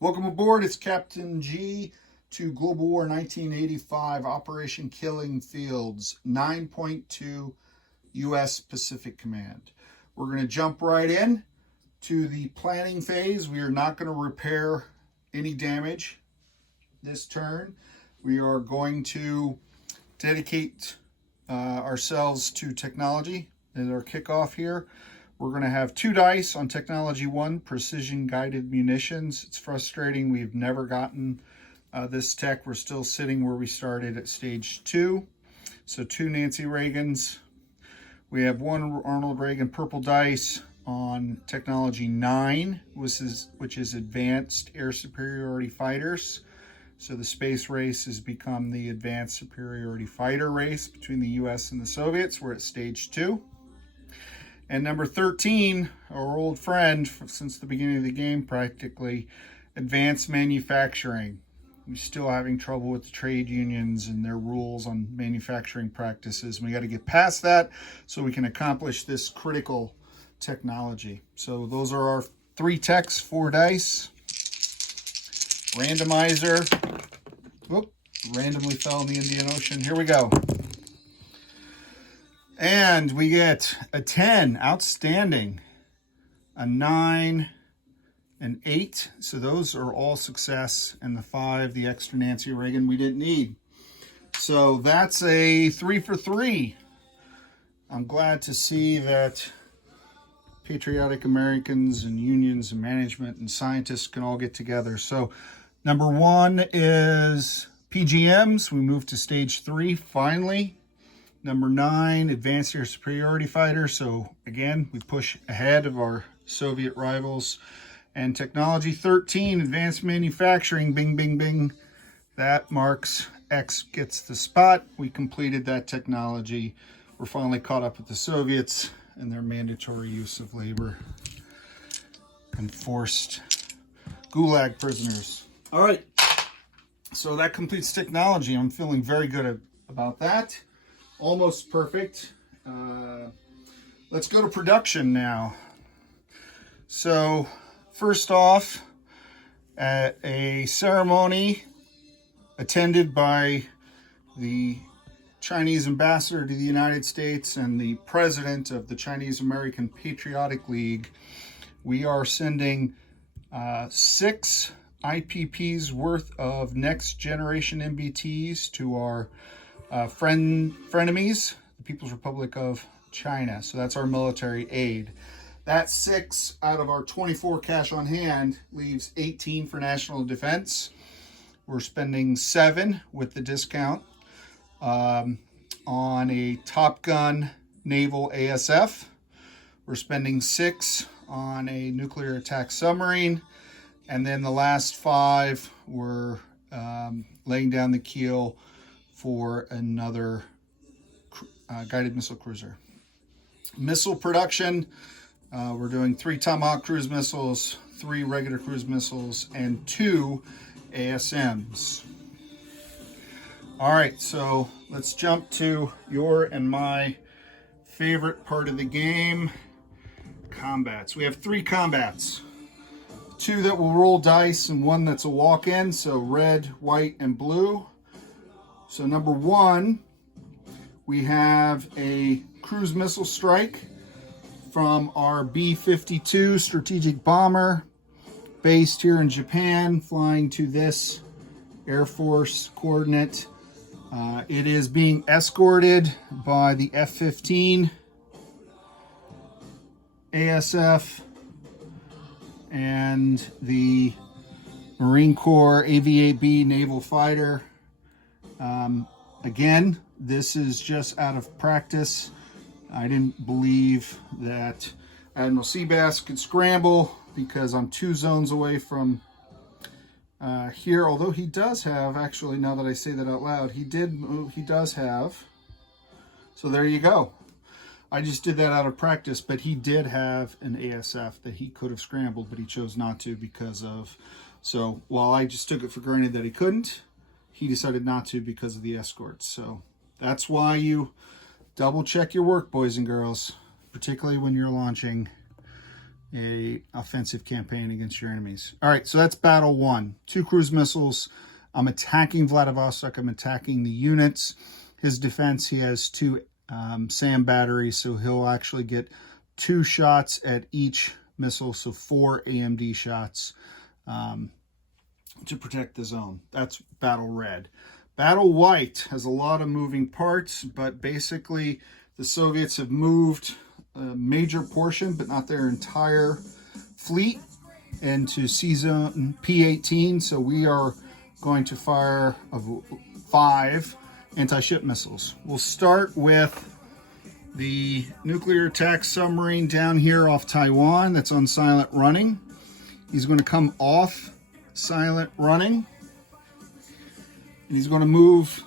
Welcome aboard. It's Captain G to Global War 1985 Operation Killing Fields 9.2 U.S. Pacific Command. We're going to jump right in to the planning phase. We are not going to repair any damage this turn. We are going to dedicate ourselves to technology as our kickoff here. We're going to have 2 dice on Technology 1, Precision Guided Munitions. It's frustrating. We've never gotten this tech. We're still sitting where we started at Stage 2. So 2 Nancy Reagans. We have 1 Arnold Reagan Purple Dice on Technology 9, which is Advanced Air Superiority Fighters. So the space race has become the Advanced Superiority Fighter race between the US and the Soviets. We're at Stage 2. And number 13, our old friend since the beginning of the game practically, Advanced Manufacturing. We're still having trouble with the trade unions and their rules on manufacturing practices. We got to get past that so we can accomplish this critical technology. So those are our 3 techs, 4 dice. Randomizer. Whoop, randomly fell in the Indian Ocean. Here we go. And we get a 10, outstanding, a 9, an 8. So those are all success, and the 5, the extra Nancy Reagan we didn't need. So that's a 3 for 3. I'm glad to see that patriotic Americans and unions and management and scientists can all get together. So number 1 is PGMs. We move to Stage 3 finally. Number 9, Advanced Air Superiority Fighter. So again, we push ahead of our Soviet rivals. And Technology 13, Advanced Manufacturing. Bing, bing, bing. That marks X gets the spot. We completed that technology. We're finally caught up with the Soviets and their mandatory use of labor and forced gulag prisoners. All right. So that completes technology. I'm feeling very good about that. Almost perfect. Let's go to production now. So first off, at a ceremony attended by the Chinese ambassador to the United States and the president of the Chinese American Patriotic League, we are sending 6 IPPs worth of next generation MBTs to our frenemies, the People's Republic of China. So that's our military aid. That 6 out of our 24 cash on hand leaves 18 for national defense. We're spending 7 with the discount on a Top Gun naval ASF. We're spending 6 on a nuclear attack submarine. And then the last 5 were laying down the keel for another guided missile cruiser. Missile production, we're doing 3 Tomahawk cruise missiles, 3 regular cruise missiles, and 2 ASMs. All right, so let's jump to your and my favorite part of the game, combats. We have 3 combats. 2 that will roll dice and 1 that's a walk-in, so red, white, and blue. So number 1, we have a cruise missile strike from our B-52 strategic bomber based here in Japan, flying to this Air Force coordinate. It is being escorted by the F-15 ASF and the Marine Corps AV-8B naval fighter. Again, this is just out of practice. I didn't believe that Admiral Seabass could scramble because I'm 2 zones away from here, although he does have, actually, now that I say that out loud, he does have, so there you go. I just did that out of practice, but he did have an ASF that he could have scrambled, but he chose not to because of, so while I just took it for granted that he couldn't, he decided not to because of the escorts. So that's why you double check your work, boys and girls, particularly when you're launching a offensive campaign against your enemies. All right, so that's battle one. 2 cruise missiles. I'm attacking Vladivostok. I'm attacking the units. His defense, he has 2 SAM batteries, so he'll actually get 2 shots at each missile, so 4 AMD shots to protect the zone. That's battle red. Battle white has a lot of moving parts, but basically the Soviets have moved a major portion, but not their entire fleet, into C-Zone P-18. So we are going to fire 5 anti-ship missiles. We'll start with the nuclear attack submarine down here off Taiwan that's on silent running. He's going to come off silent running, and he's going to move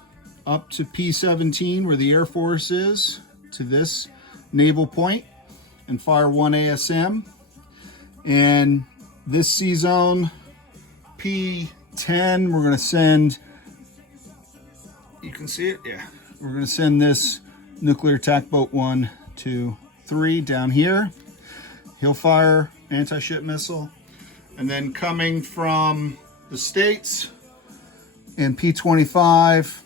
up to P-17 where the Air Force is, to this naval point, and fire 1 ASM. And this C-Zone P-10, we're going to send, you can see it, yeah, we're going to send this nuclear attack boat 1, 2, 3 down here. He'll fire anti-ship missile. And then coming from the States in P-25,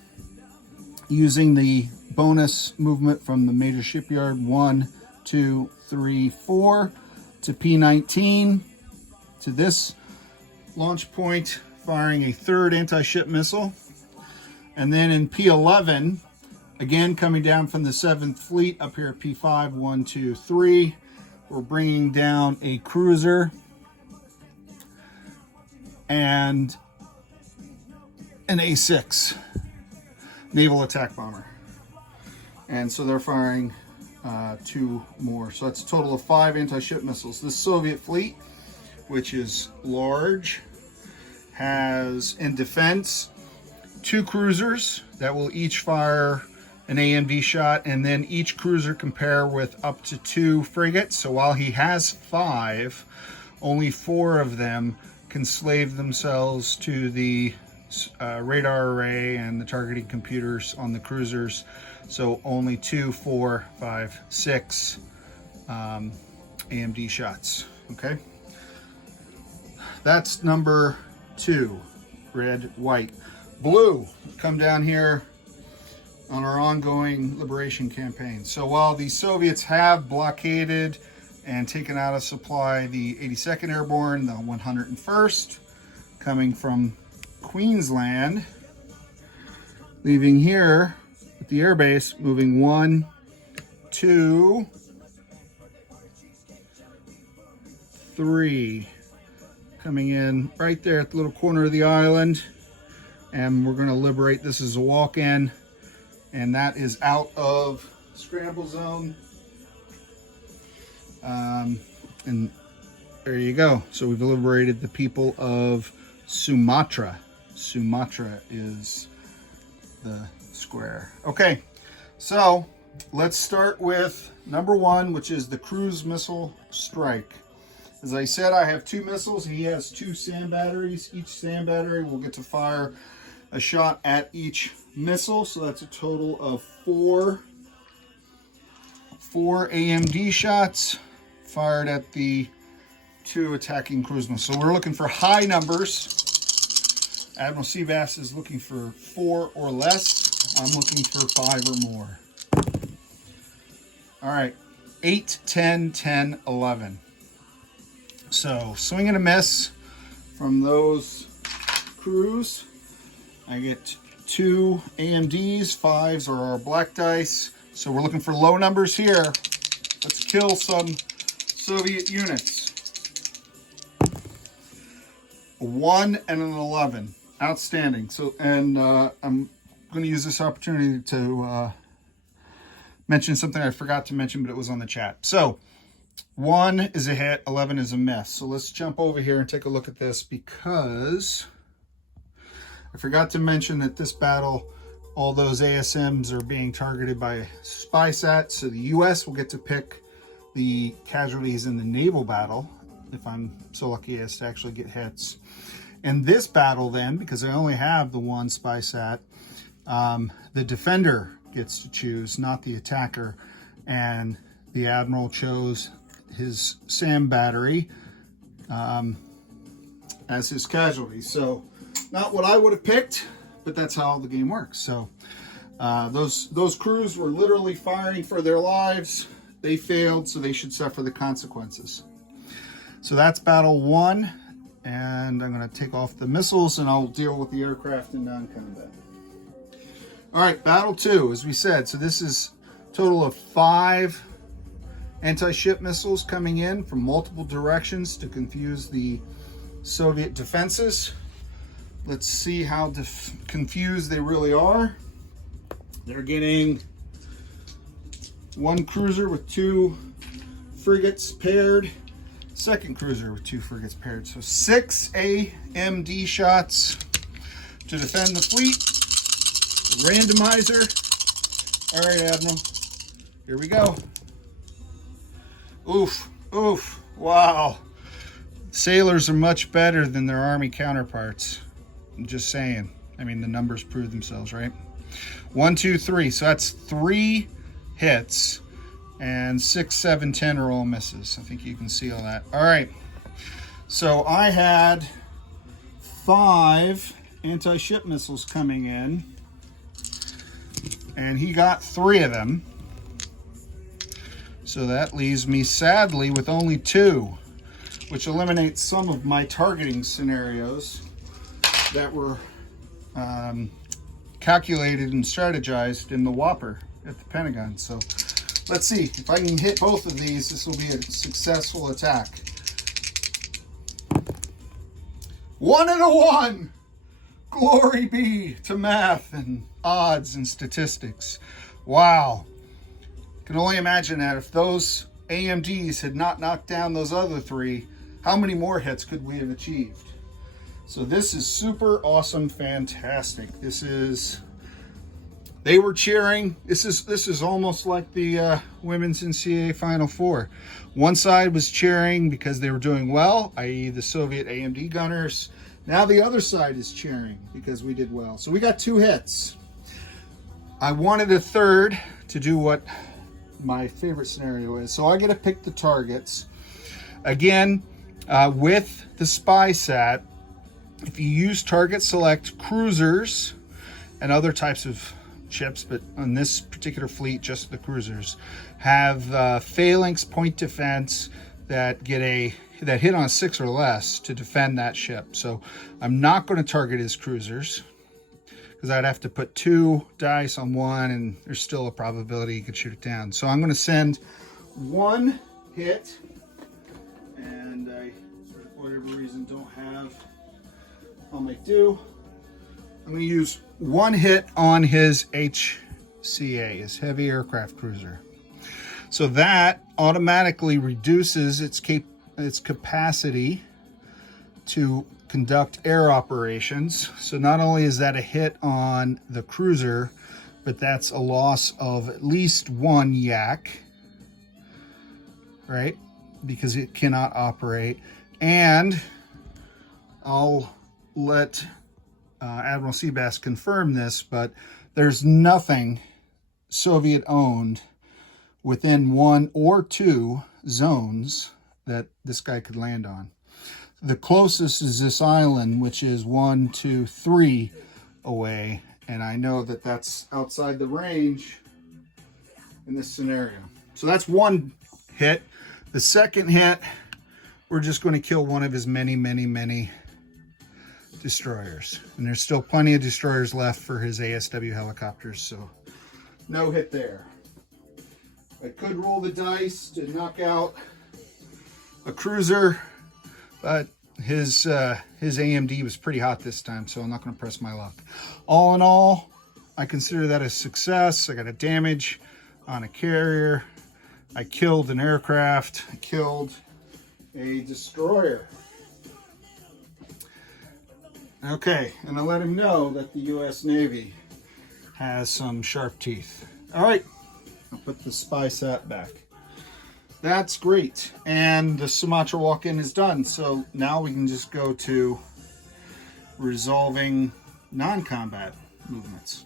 using the bonus movement from the major shipyard 1, 2, 3, 4 to P-19 to this launch point, firing a 3rd anti-ship missile. And then in P-11, again coming down from the 7th Fleet up here at P-5, 1, 2, 3, we're bringing down a cruiser and an A-6 naval attack bomber. And so they're firing 2 more. So that's a total of 5 anti-ship missiles. This Soviet fleet, which is large, has in defense 2 cruisers that will each fire an AMD shot, and then each cruiser can pair with up to 2 frigates. So while he has 5, only 4 of them can slave themselves to the radar array and the targeting computers on the cruisers. So only 2, 4, 5, 6 AMD shots. Okay, that's number 2. Red, white, blue. Come down here on our ongoing liberation campaign. So while the Soviets have blockaded and taken out of supply the 82nd Airborne, the 101st, coming from Queensland, leaving here at the airbase, moving 1, 2, 3, coming in right there at the little corner of the island, and we're going to liberate. This is a walk-in, and that is out of scramble zone. And there you go. So we've liberated the people of Sumatra. Sumatra is the square. Okay, so let's start with number 1, which is the cruise missile strike. As I said, I have 2 missiles. He has 2 SAM batteries. Each SAM battery will get to fire a shot at each missile. So that's a total of 4 AMD shots fired at the 2 attacking cruise missiles. So we're looking for high numbers. Admiral Seabass is looking for 4 or less. I'm looking for 5 or more. All right, 8, 10, 10, 11. So swing and a miss from those crews. I get 2 AMDs, 5s are our black dice. So we're looking for low numbers here. Let's kill some Soviet units. A 1 and an 11. Outstanding. So, and I'm going to use this opportunity to mention something I forgot to mention, but it was on the chat. So 1 is a hit, 11 is a miss. So let's jump over here and take a look at this, because I forgot to mention that this battle, all those ASMs are being targeted by SpySat. So the US will get to pick the casualties in the naval battle, if I'm so lucky as to actually get hits. And this battle then, because I only have the 1 SpySat, the defender gets to choose, not the attacker. And the Admiral chose his SAM battery as his casualty. So not what I would have picked, but that's how the game works. So those crews were literally firing for their lives. They failed, so they should suffer the consequences. So that's battle 1, and I'm going to take off the missiles and I'll deal with the aircraft in non-combat. All right, battle 2, as we said. So this is a total of 5 anti-ship missiles coming in from multiple directions to confuse the Soviet defenses. Let's see how confused they really are. They're getting 1 cruiser with 2 frigates paired, 2nd cruiser with 2 frigates paired. So 6 AMD shots to defend the fleet. Randomizer. All right, Admiral. Here we go. Oof, oof, wow. Sailors are much better than their Army counterparts. I'm just saying. I mean, the numbers prove themselves, right? 1, 2, 3. So that's 3 hits, and 6, 7, 10 are all misses. I think you can see all that. All right. So I had 5 anti-ship missiles coming in, and he got 3 of them. So that leaves me sadly with only 2, which eliminates some of my targeting scenarios that were calculated and strategized in the Whopper at the Pentagon. So let's see if I can hit both of these. This will be a successful attack. 1 and a 1. Glory be to math and odds and statistics. Wow. Can only imagine that if those AMDs had not knocked down those other 3, how many more hits could we have achieved? So this is super awesome, fantastic. They were cheering. This is almost like the women's NCAA Final Four. One side was cheering because they were doing well, i.e. the Soviet AMD gunners. Now the other side is cheering because we did well. So we got 2 hits. I wanted a 3rd to do what my favorite scenario is. So I get to pick the targets. Again, with the spy sat, if you use target select, cruisers and other types of ships, but on this particular fleet, just the cruisers, have phalanx point defense that hit on 6 or less to defend that ship. So I'm not going to target his cruisers because I'd have to put 2 dice on 1, and there's still a probability you could shoot it down. So I'm going to send 1 hit, and I, for whatever reason, don't have. I'll make do. I'm going to use 1 hit on his HCA, his heavy aircraft cruiser. So that automatically reduces its capacity to conduct air operations. So not only is that a hit on the cruiser, but that's a loss of at least 1 yak, right? Because it cannot operate. And I'll let Admiral Seabass confirm this, but there's nothing Soviet owned within 1 or 2 zones that this guy could land on. The closest is this island, which is 1, 2, 3 away, and I know that that's outside the range in this scenario. So that's 1 hit. The 2nd hit, we're just going to kill one of his many, many, many destroyers. And there's still plenty of destroyers left for his ASW helicopters, so no hit there. I could roll the dice to knock out a cruiser, but his AMD was pretty hot this time, so I'm not going to press my luck. All in all, I consider that a success. I got a damage on a carrier. I killed an aircraft. I killed a destroyer. Okay, and I let him know that the U.S. Navy has some sharp teeth. All right, I'll put the spy sat back. That's great. And the Sumatra walk-in is done. So now we can just go to resolving non-combat movements.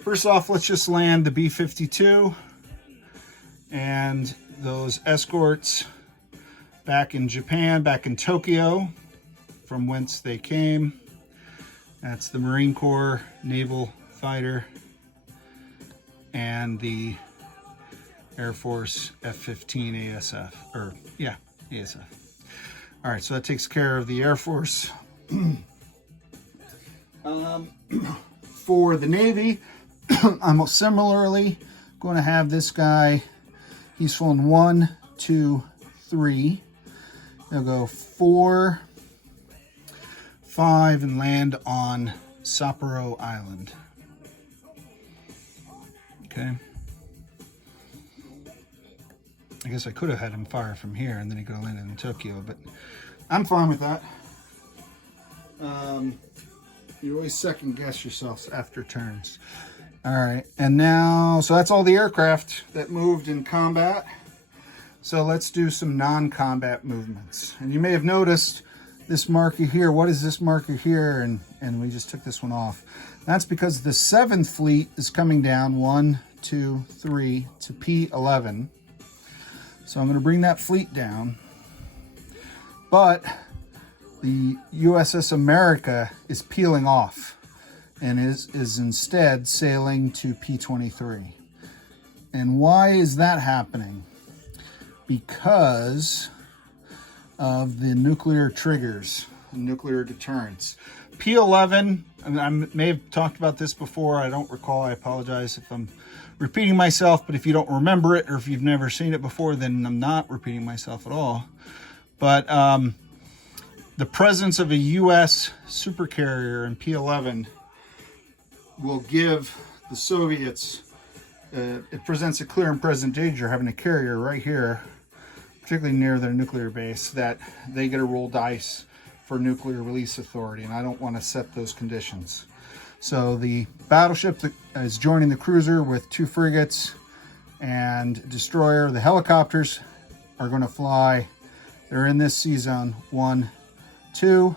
First off, let's just land the B-52 and those escorts back in Japan, back in Tokyo, from whence they came. That's the Marine Corps naval fighter and the Air Force F-15 ASF, or yeah, ASF. All right, so that takes care of the Air Force. For the Navy, I'm similarly going to have this guy. He's flown 1, 2, 3. He'll go 4, 5, and land on Sapporo Island. Okay. I guess I could have had him fire from here and then he could have landed in Tokyo, but I'm fine with that. You always second guess yourselves after turns. All right, and now, so that's all the aircraft that moved in combat. So let's do some non-combat movements. And you may have noticed this marker here. What is this marker here? And we just took this one off. That's because the 7th Fleet is coming down 1, 2, 3 to P11. So I'm going to bring that fleet down. But the USS America is peeling off and is instead sailing to P23. And why is that happening? Because of the nuclear triggers, nuclear deterrence. P11, I may have talked about this before, I don't recall, I apologize if I'm repeating myself, but if you don't remember it or if you've never seen it before, then I'm not repeating myself at all. But the presence of a U.S. supercarrier in P11 will give the Soviets, it presents a clear and present danger having a carrier right here, particularly near their nuclear base, that they get to roll dice for nuclear release authority, and I don't want to set those conditions. So the battleship that is joining the cruiser with 2 frigates and destroyer, the helicopters are going to fly. They're in this sea zone 1, 2,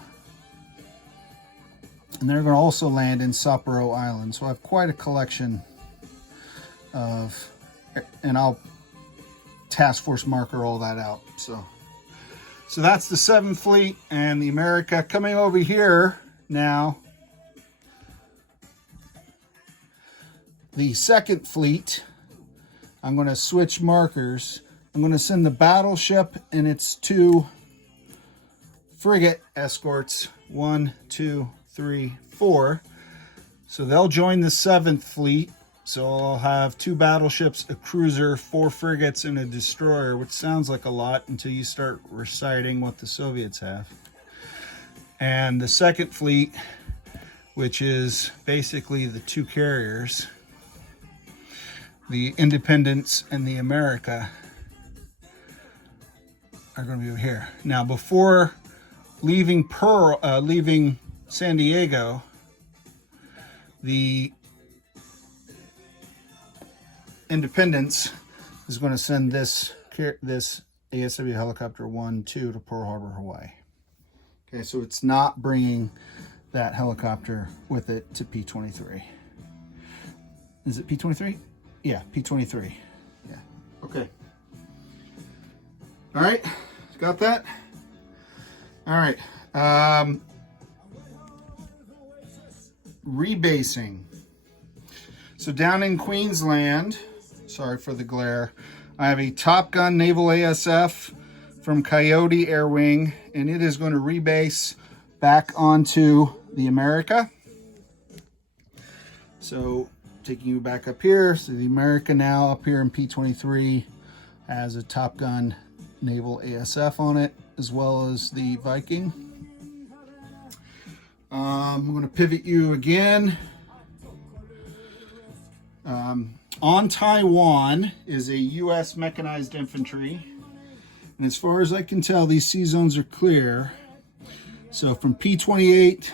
and they're going to also land in Sapporo Island. So I have quite a collection of, and I'll task force marker all that out. So that's the 7th Fleet and the America. Coming over here now, the 2nd Fleet, I'm going to switch markers. I'm going to send the battleship and its 2 frigate escorts, 1, 2, 3, 4. So they'll join the 7th Fleet. So I'll have 2 battleships, a cruiser, 4 frigates, and a destroyer, which sounds like a lot until you start reciting what the Soviets have. And the 2nd Fleet, which is basically the 2 carriers, the Independence and the America, are going to be over here. Now, before leaving San Diego, the Independence is going to send this ASW helicopter 1, 2 to Pearl Harbor, Hawaii. Okay, so it's not bringing that helicopter with it to P23. Is it P23? Yeah, P23. Yeah, okay. All right, got that? All right. Rebasing. So down in Queensland, sorry for the glare, I have a Top Gun Naval ASF from Coyote Air Wing, and it is going to rebase back onto the America. So taking you back up here, so the America now up here in P23 has a Top Gun Naval ASF on it, as well as the Viking. I'm going to pivot you again. On Taiwan is a U.S. mechanized infantry. And as far as I can tell, these sea zones are clear. So from P28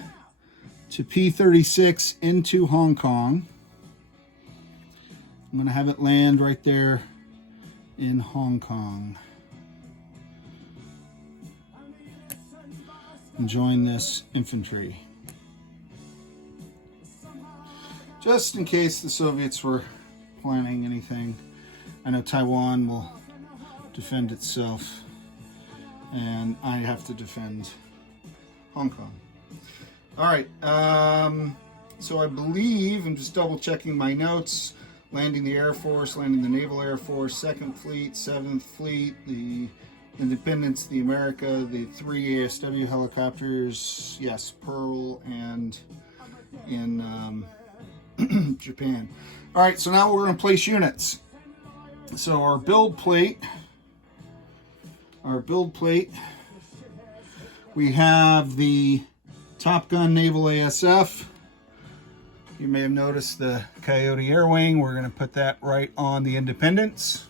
to P36 into Hong Kong. I'm going to have it land right there in Hong Kong. And join this infantry. Just in case the Soviets were planning anything. I know Taiwan will defend itself and I have to defend Hong Kong. All right, so I believe, I'm just double checking my notes, landing the Air Force, landing the Naval Air Force, 2nd Fleet, 7th Fleet, the Independence, the America, the 3 ASW helicopters, yes, Pearl, and in Japan. All right, so now we're going to place units. So our build plate, we have the Top Gun Naval ASF. You may have noticed the Coyote Air Wing. We're going to put that right on the Independence.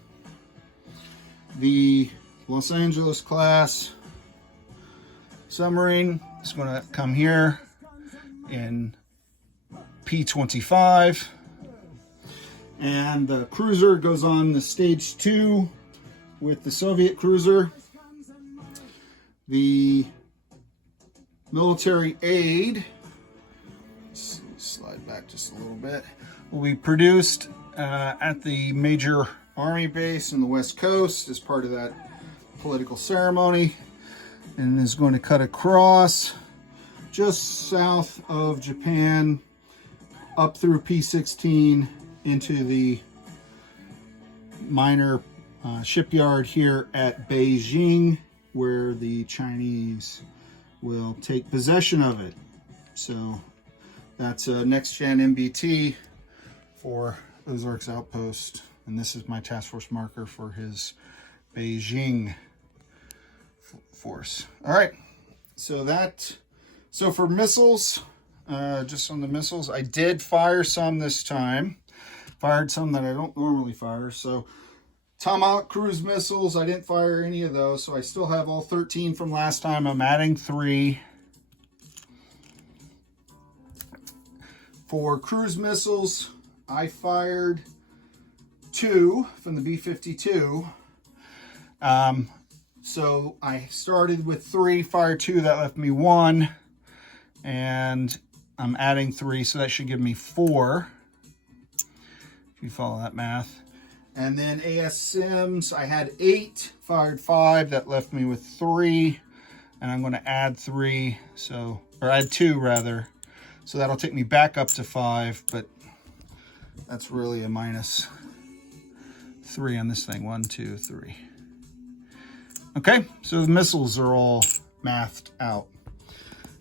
The Los Angeles class submarine is going to come here in P-25. And the cruiser goes on the stage 2 with the Soviet cruiser. The military aid, slide back just a little bit, will be produced at the major army base in the West Coast as part of that political ceremony, and is going to cut across just south of Japan up through P-16 into the minor shipyard here at Beijing, where the Chinese will take possession of it. So that's a next-gen MBT for Ozarks Outpost, and this is my task force marker for his Beijing force. All right, so for missiles, just on the missiles, I did fire some this time. Fired some that I don't normally fire. So Tomahawk cruise missiles, I didn't fire any of those, so I still have all 13 from last time. I'm adding 3. For cruise missiles, I fired 2 from the B-52. So I started with 3, fired 2, that left me 1, and I'm adding 3, so that should give me 4. If you follow that math. And then AS Sims, I had 8, fired 5, that left me with 3, and I'm going to add 3, or add 2 rather, so that'll take me back up to 5, but that's really a minus 3 on this thing. 1, 2, 3. Okay, so the missiles are all mathed out.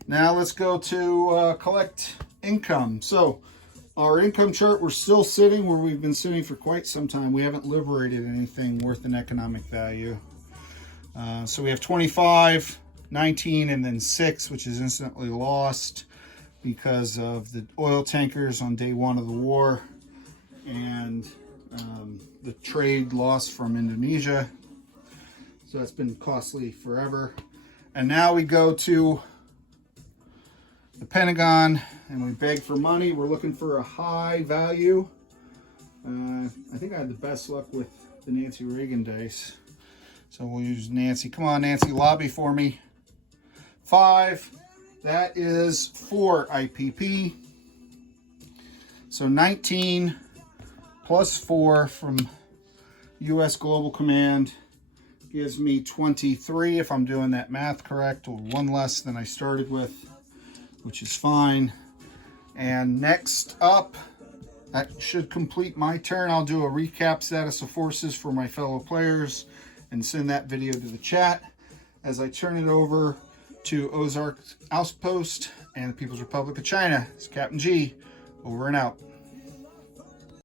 Now let's go to collect income. So our income chart, we're still sitting where we've been sitting for quite some time. We haven't liberated anything worth an economic value. So we have 25, 19, and then 6, which is instantly lost because of the oil tankers on day 1 of the war and the trade loss from Indonesia. So that's been costly forever. And now we go to the Pentagon and we beg for money. We're looking for a high value. I think I had the best luck with the Nancy Reagan dice. So we'll use Nancy. Come on, Nancy, lobby for me. 5. That is 4 IPP. So 19 plus 4 from U.S. Global Command gives me 23, if I'm doing that math correct, or 1 less than I started with, which is fine. And next up, that should complete my turn. I'll do a recap status of forces for my fellow players and send that video to the chat as I turn it over to Ozarks Outpost and the People's Republic of China. It's Captain G, over and out.